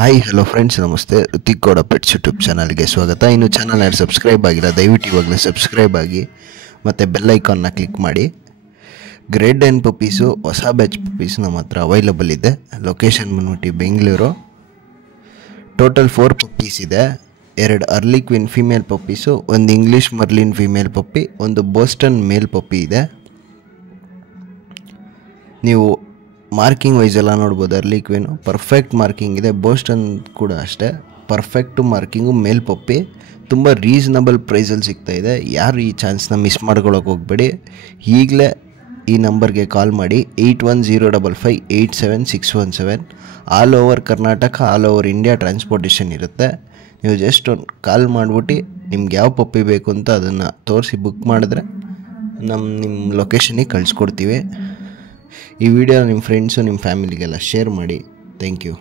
Hi hello friends, ನಮಸ್ತೆ. Hrithik Gowda pets YouTube ಚಾನಲ್ಗೆ ಸ್ವಾಗತ. ಇನ್ನು ಚಾನಲ್ ಯಾರು ಸಬ್ಸ್ಕ್ರೈಬ್ ಆಗಿಲ್ಲ, ದಯವಿಟ್ಟು ಇವಾಗಲೇ ಸಬ್ಸ್ಕ್ರೈಬ್ ಆಗಿ ಮತ್ತು ಬೆಲ್ ಐಕಾನ್ನ ಕ್ಲಿಕ್ ಮಾಡಿ. ಗ್ರೇಡ್ 9 ಪಪ್ಪೀಸು, ಹೊಸ ಬ್ಯಾಚ್ ಪಪ್ಪೀಸ್ ನಮ್ಮ ಹತ್ರ ಅವೈಲಬಲ್ ಇದೆ. ಲೊಕೇಶನ್ ಬಂದ್ಬಿಟ್ಟು ಬೆಂಗಳೂರು. ಟೋಟಲ್ 4 ಪಪ್ಪೀಸ್ ಇದೆ. 2 ಅರ್ಲಿ ಕ್ವೀನ್ ಫೀಮೇಲ್ ಪಪ್ಪೀಸು, ಒಂದು ಇಂಗ್ಲೀಷ್ ಮರ್ಲಿನ್ ಫೀಮೇಲ್ ಪಪ್ಪಿ, ಒಂದು ಬೋಸ್ಟನ್ ಮೇಲ್ ಪಪ್ಪಿ ಇದೆ. ನೀವು ಮಾರ್ಕಿಂಗ್ ವೈಸ್ ಎಲ್ಲ ನೋಡ್ಬೋದು. ಅರ್ಲಿ ಕ್ವೀನು ಪರ್ಫೆಕ್ಟ್ ಮಾರ್ಕಿಂಗ್ ಇದೆ. ಬೋಸ್ಟನ್ ಕೂಡ ಅಷ್ಟೇ, ಪರ್ಫೆಕ್ಟು ಮಾರ್ಕಿಂಗು. ಮೇಲ್ ಪಪ್ಪಿ ತುಂಬ ರೀಸನಬಲ್ ಪ್ರೈಸಲ್ಲಿ ಸಿಗ್ತಾಯಿದೆ. ಯಾರು ಈ ಚಾನ್ಸ್ನ ಮಿಸ್ ಮಾಡ್ಕೊಳ್ಳೋಕೆ ಹೋಗಬೇಡಿ. ಈಗಲೇ ಈ ನಂಬರ್ಗೆ ಕಾಲ್ ಮಾಡಿ 8105587617. All over Karnataka, all over India transportation ಇರುತ್ತೆ. ನೀವು ಜಸ್ಟ್ ಒಂದು ಕಾಲ್ ಮಾಡಿಬಿಟ್ಟು ನಿಮ್ಗೆ ಯಾವ ಪಪ್ಪಿ ಬೇಕು ಅಂತ ಅದನ್ನು ತೋರಿಸಿ ಬುಕ್ ಮಾಡಿದ್ರೆ ನಿಮ್ಮ ಲೊಕೇಶನಿಗೆ ಕಳಿಸ್ಕೊಡ್ತೀವಿ. ಈ ವಿಡಿಯೋ ನಿಮ್ಮ ಫ್ರೆಂಡ್ಸು ನಿಮ್ಮ ಫ್ಯಾಮಿಲಿಗೆಲ್ಲ ಶೇರ್ ಮಾಡಿ. Thank you.